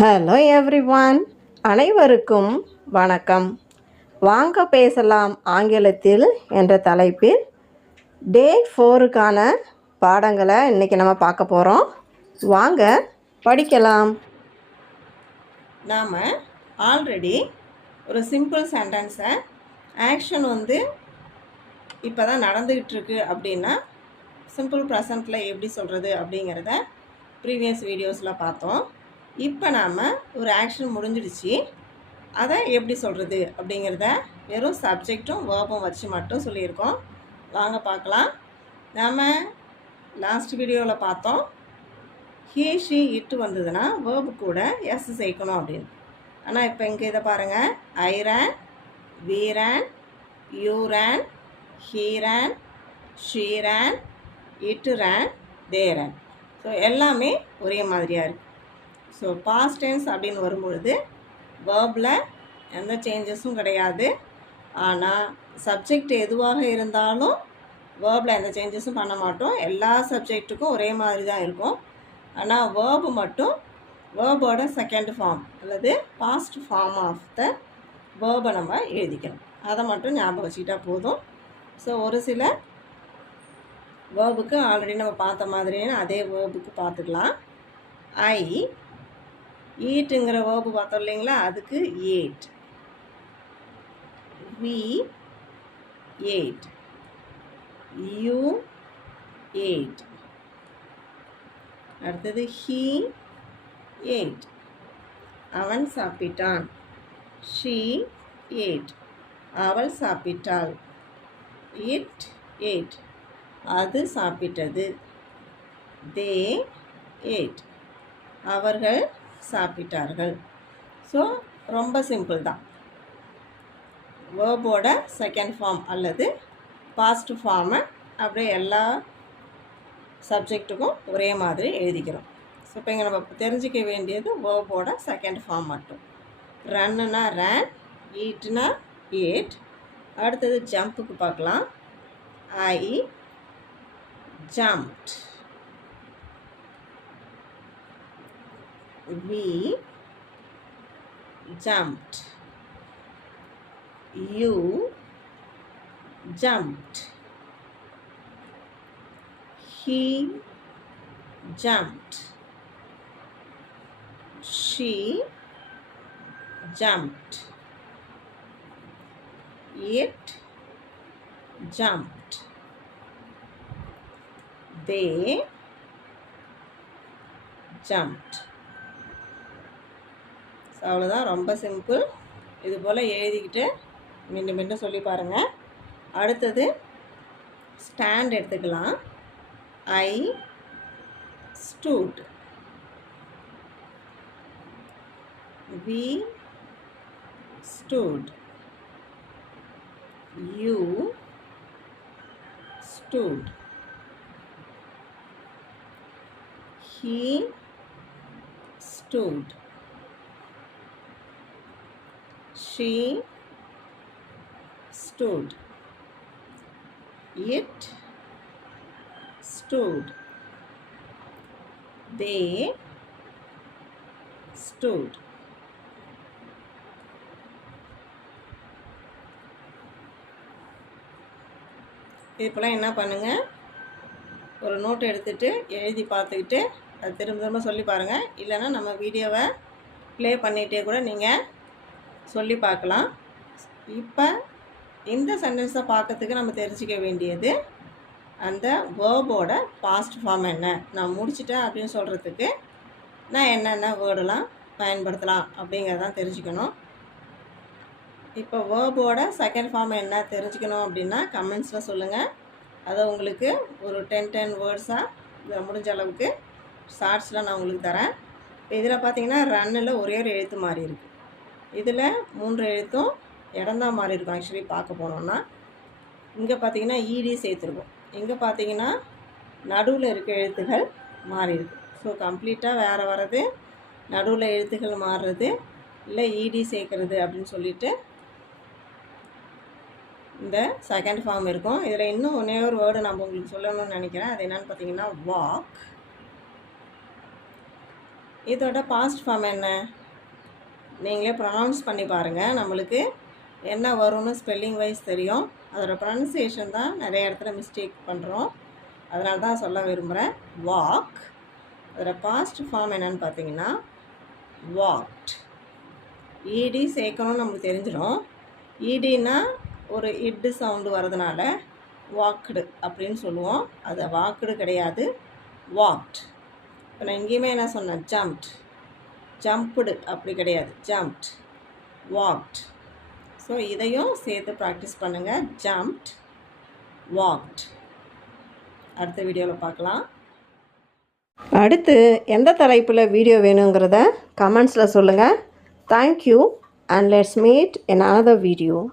Hello everyone, அனைவருக்கும் வணக்கம். வாங்க பேசலாம் ஆங்கிலத்தில் என்ற தலைப்பில் டே 4க்கான பாடங்களை இன்றைக்கி நம்ம பார்க்க போகிறோம். வாங்க படிக்கலாம். நாம் ஆல்ரெடி ஒரு சிம்பிள் சென்டென்ஸை ஆக்ஷன் இப்போ தான் நடந்துக்கிட்டு இருக்கு அப்படின்னா சிம்பிள் ப்ரெசண்ட்டில் எப்படி சொல்கிறது அப்படிங்கிறத ப்ரீவியஸ் வீடியோஸில் பார்த்தோம். இப்போ நாம் ஒரு ஆக்ஷன் முடிஞ்சிடுச்சு, அதை எப்படி சொல்கிறது அப்படிங்கிறத வெறும் சப்ஜெக்டும் வேர்பும் வச்சு மட்டும் சொல்லியிருக்கோம். வாங்க பார்க்கலாம். நாம் லாஸ்ட் வீடியோவில் பார்த்தோம், ஹீ ஷீ இட்டு வந்ததுன்னா வேர்பு கூட எஸ் சேர்க்கணும் அப்படின்னு. ஆனால் இப்போ இங்கே இதை பாருங்கள், ஐ ரேன், வி ரேன், யூ ரேன், ஹீ ரேன், ஷீ ரேன், இட்டு ரேன், தே ரேன். ஸோ எல்லாமே ஒரே மாதிரியாக இருக்குது. ஸோ பாஸ்ட் டென்ஸ் அப்படின்னு வரும்பொழுது வேர்பில் எந்த சேஞ்சஸும் கிடையாது. ஆனால் சப்ஜெக்ட் எதுவாக இருந்தாலும் வேர்பில் எந்த சேஞ்சஸும் பண்ண மாட்டோம். எல்லா சப்ஜெக்ட்டுக்கும் ஒரே மாதிரி தான் இருக்கும். ஆனால் வேர்பு மட்டும் வேர்போட செகண்ட் ஃபார்ம் அல்லது பாஸ்ட் ஃபார்ம் ஆஃப் த வேர்பை நம்ம எழுதிக்கணும். அதை மட்டும் ஞாபகம் வச்சுக்கிட்டா போதும். ஸோ ஒரு சில வேர்புக்கு ஆல்ரெடி நம்ம பார்த்த மாதிரியே அதே வேர்புக்கு பார்த்துக்கலாம். ஐ ஈட்டுங்கிற வேர்பு பார்த்தோம் இல்லைங்களா, அதுக்கு ate, we ate, you ate, அடுத்தது ஹீ ஏட், அவன் சாப்பிட்டான், ஷீ ஏட், அவள் சாப்பிட்டாள், இட் ஏட், அது சாப்பிட்டது, தே ஏட், அவர்கள் சாப்பிட்டார்கள். ஸோ ரொம்ப சிம்பிள் தான். வேர்போட செகண்ட் ஃபார்ம் அல்லது பாஸ்ட் ஃபார்மை அப்படியே எல்லா சப்ஜெக்ட்டுக்கும் ஒரே மாதிரி எழுதிக்கிறோம். ஸோ இப்போ இங்கே நம்ம தெரிஞ்சிக்க வேண்டியது வேர்போட செகண்ட் ஃபார்ம் மட்டும். ரன்னுனா ரேன், ஈட்னா ஏட். அடுத்தது ஜம்ப்புக்கு பார்க்கலாம். ஐ jumped, we jumped, you jumped, he jumped, she jumped, it jumped, they jumped. அவ்வளோதான், ரொம்ப சிம்பிள். இது போல் எழுதிக்கிட்டு மீண்டும் மீண்டும் சொல்லி பாருங்கள். அடுத்தது ஸ்டாண்ட் எடுத்துக்கலாம். I stood, we stood, you stood, he stood, she stood, it stood, they stood. இப்போலாம் என்ன பண்ணுங்கள், ஒரு நோட் எடுத்துகிட்டு எழுதி பார்த்துக்கிட்டு அது திரும்ப திரும்ப சொல்லி பாருங்கள். இல்லைன்னா நம்ம வீடியோவை ப்ளே பண்ணிகிட்டே கூட நீங்கள் சொல்லி பார்க்கலாம். இப்போ இந்த சென்டென்ஸை பார்க்கறதுக்கு நம்ம தெரிஞ்சிக்க வேண்டியது அந்த வேர்போட பாஸ்ட் ஃபார்ம் என்ன, நான் முடிச்சிட்டேன் அப்படின்னு சொல்கிறதுக்கு நான் என்னென்ன வேர்டெல்லாம் பயன்படுத்தலாம் அப்படிங்கிறதான் தெரிஞ்சுக்கணும். இப்போ வேர்போட செகண்ட் ஃபார்ம் என்ன தெரிஞ்சுக்கணும் அப்படின்னா கமெண்ட்ஸில் சொல்லுங்கள். அதை உங்களுக்கு ஒரு 10 வேர்ட்ஸாக முடிஞ்ச அளவுக்கு ஷார்ட்ஸில் நான் உங்களுக்கு தரேன். இப்போ இதில் பார்த்தீங்கன்னா ரன்னில் ஒரே ஒரு எழுத்து மாறி இருக்குது. இதில் 3 எழுத்தும் இடம்தான் மாறி இருக்கும். ஆக்சுவலி பார்க்க போனோம்னா இங்கே பார்த்தீங்கன்னா இடி சேர்த்துருக்கும், இங்கே பார்த்தீங்கன்னா நடுவில் இருக்க எழுத்துகள் மாறி இருக்கு. ஸோ கம்ப்ளீட்டாக வேறு வர்றது, நடுவில் எழுத்துகள் மாறுறது, இல்லை இடி சேர்க்கறது அப்படின்னு சொல்லிட்டு இந்த செகண்ட் ஃபார்ம் இருக்கும். இதில் இன்னும் ஒரே ஒரு வேர்டு நம்ம உங்களுக்கு சொல்லணும்னு நினைக்கிறேன். அது என்னென்னு பார்த்தீங்கன்னா வாக், இதோட பாஸ்ட் ஃபார்ம் என்ன? நீங்களே ப்ரொனவுன்ஸ் பண்ணி பாருங்கள். நம்மளுக்கு என்ன வரும்னு ஸ்பெல்லிங் வைஸ் தெரியும். அதோட ப்ரொனன்சியேஷன் தான் நிறைய இடத்துல மிஸ்டேக் பண்ணுறோம். அதனால தான் சொல்ல விரும்புகிறேன். வாக். அதோட பாஸ்ட் ஃபார்ம் என்னன்னு பார்த்தீங்கன்னா வாக்ட். ஈடி சேர்க்கணும்னு நமக்கு தெரிஞ்சிடும். ஈடின்னா ஒரு இட்டு சவுண்டு வரதுனால வாக்குடு அப்படின்னு சொல்லுவோம். அது வாக்குடு கிடையாது, வாக்ட். இப்போ நான் எங்கேயுமே என்ன சொன்னேன்? ஜம்ப்ட். ஜம்ப்டு அப்படி கிடையாது, ஜம்ப்ட், வாக்ட். ஸோ இதையும் சேர்த்து ப்ராக்டிஸ் பண்ணுங்கள். Jumped, walked. அடுத்த வீடியோவில் பார்க்கலாம். அடுத்து எந்த தலைப்பில் வீடியோ வேணுங்கிறத கமெண்ட்ஸில் சொல்லுங்கள். Thank you and let's meet in another video.